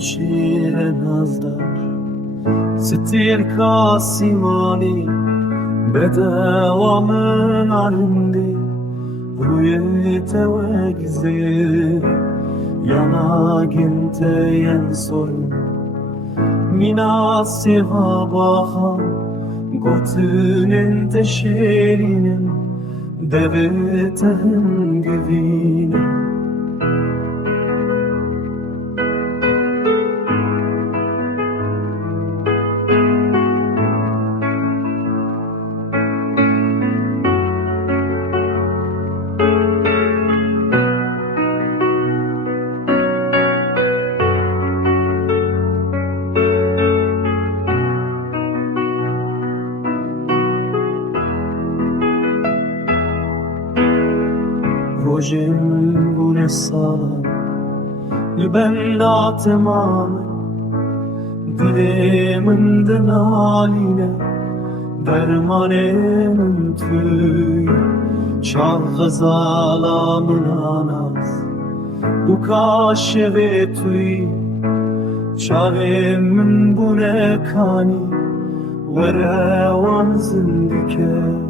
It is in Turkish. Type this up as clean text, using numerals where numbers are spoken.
شمشیر نزدر ستیر کاسیمانی به دوام نارندی روی توگزی yana ginte yen sorun minasi habaha gotünün teşerinin devetehim givine Rojim bu ne sağlam Lübenda temamen Dilimin haline Dermanemin tüy Çal gızalamın anas Bu kaşe ve tüy Çavimin bu ne kani Ve revan zindike